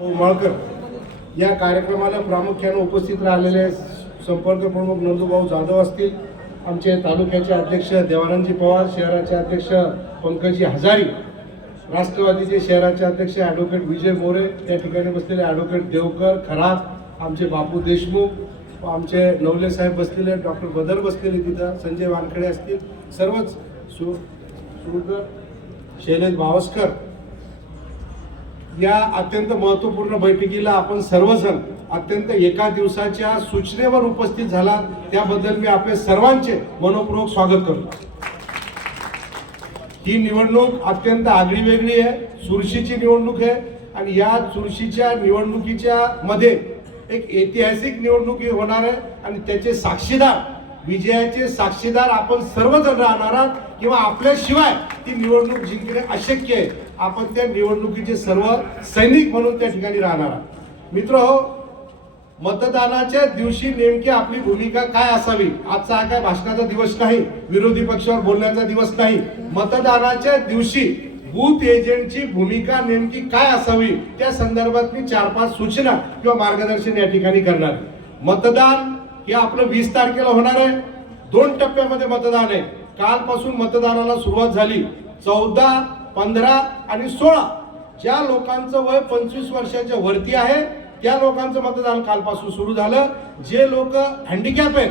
माळकर या कार्यक्रमाला प्रामुख्याने उपस्थित राहिलेले संपर्क प्रमुख नंदूभाऊ जाधव असतील, आमचे तालुक्याचे अध्यक्ष देवानंदजी पवार, शहराचे अध्यक्ष पंकजी हजारी, राष्ट्रवादीचे शहराचे अध्यक्ष ॲडव्होकेट विजय मोरे, त्या ठिकाणी बसलेले ॲडव्होकेट देवकर खरात, आमचे बापू देशमुख, आमचे नवले साहेब बसलेले, डॉक्टर बदर बसलेले तिथं, संजय वानखडे असतील, सर्वच सुरकर, शैलेश भावस्कर, या अत्यंत महत्त्वपूर्ण बैठकीला आपण सर्वजण अत्यंत एका दिवसाच्या सूचनेवर उपस्थित झाला, त्याबद्दल मी आपले सर्वांचे मनपूर्वक स्वागत करतो. ही निवडणूक अत्यंत आगळीवेगळी आहे, चुरशीची निवडणूक आहे आणि या चुरशीच्या निवडणुकीच्या मध्ये एक ऐतिहासिक निवडणूक होणार आहे आणि त्याचे साक्षीदार, विजयाचे साक्षीदार आपण सर्वजण राहणार आहात किंवा आपल्याशिवाय ती निवडणूक जिंकणे अशक्य आहे. आपण त्या निवडणुकीचे सर्व सैनिक म्हणून त्या ठिकाणी राहणार आहात. मित्रहो, मतदानाच्या दिवशी नेमकी आपली भूमिका काय असावी? आजचा हा काय भाषणाचा दिवस नाही, विरोधी पक्षावर बोलण्याचा दिवस नाही. मतदानाच्या दिवशी बूथ एजंटची भूमिका नेमकी काय असावी त्या संदर्भात मी 4-5 सूचना किंवा मार्गदर्शन या ठिकाणी करणार. मतदान हे आपलं 20 तारखेला होणार आहे. 2 टप्प्यामध्ये मतदान आहे. कालपासून मतदानाला सुरुवात झाली. 14, 15 आणि 16 ज्या लोकांचं वय 25 वर्षाच्या वरती आहे त्या लोकांचं मतदान कालपासून सुरू झालं. जे लोक हँडिकॅप आहेत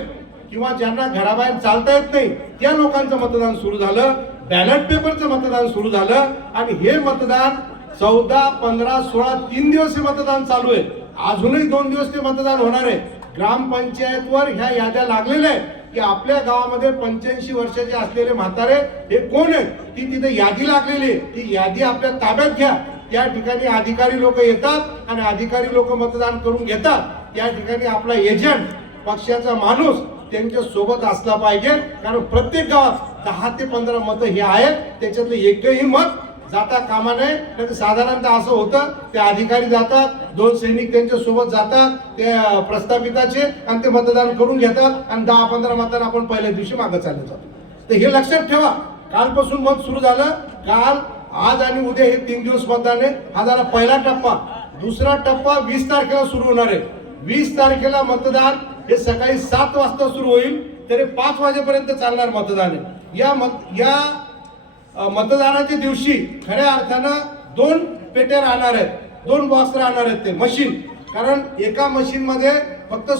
किंवा ज्यांना घराबाहेर चालता येत नाही त्या लोकांचं मतदान सुरू झालं. बॅलेट पेपरचं मतदान सुरू झालं आणि हे मतदान 14, 15, 16 3 दिवस हे मतदान चालू आहे. अजूनही 2 दिवस ते मतदान होणार आहे. ग्रामपंचायतवर ह्या याद्या लागलेल्या आहेत की आपल्या गावामध्ये 85 वर्षाचे असलेले म्हातारे हे कोण आहेत, ती तिथे यादी लागलेली आहे. ती यादी आपल्या ताब्यात घ्या. त्या ठिकाणी अधिकारी लोक येतात आणि अधिकारी लोक मतदान करून घेतात. त्या ठिकाणी आपला एजंट, पक्षाचा माणूस त्यांच्या सोबत असला पाहिजे, कारण प्रत्येक गावात 10 ते 15 मतं हे आहेत. त्याच्यातलं एकही मत जाता कामा नये. तर साधारणतः असं होतं, ते अधिकारी जातात, 2 सैनिक त्यांच्या सोबत जातात, ते प्रस्थापिताचे, आणि ते मतदान करून घेतात आणि 10-15 मतांना आपण पहिल्या दिवशी मागे चालले जातो. तर हे लक्षात ठेवा. कालपासून मत सुरू झालं. काल, आज आणि उद्या हे 3 दिवस मतदान आहे. हा झाला पहिला टप्पा. दुसरा टप्पा 20 तारखेला सुरू होणार आहे. 20 तारखेला मतदान हे सकाळी 7 वाजता सुरू होईल, तरी 5 वाजेपर्यंत चालणार मतदान आहे. या मतदानाच्या दिवशी खऱ्या अर्थानं 2 पेट्या राहणार आहेत, 2 बॉक्स राहणार आहेत, ते मशीन. कारण एका मशीन मध्ये फक्त